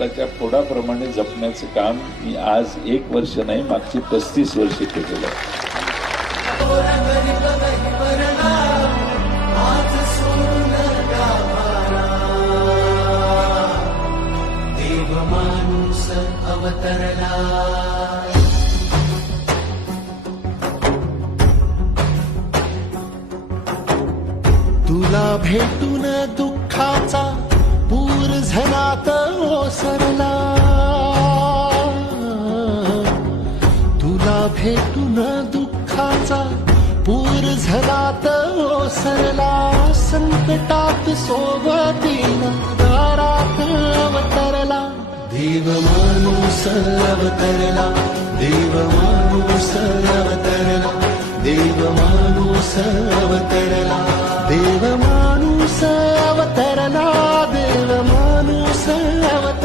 रक्ताच्या फोडाप्रमाणे जपण्याचं काम मी आज 1 वर्ष नाही, मागची 35 वर्ष केलेलं आहे. देव माणूस अवतरला. तुला भेटून दुःखाचा पूर झनात ओसरला. तुला भेटून दुःखाचा पूर झनात ओसरला. संकटात सोबतीनं दारात अवतरला. देव माणूस अवतरला. देव माणूस अवतरला. देव माणूस अवतरला. देव माणूस अवतरला. देव माणूस अवतरला.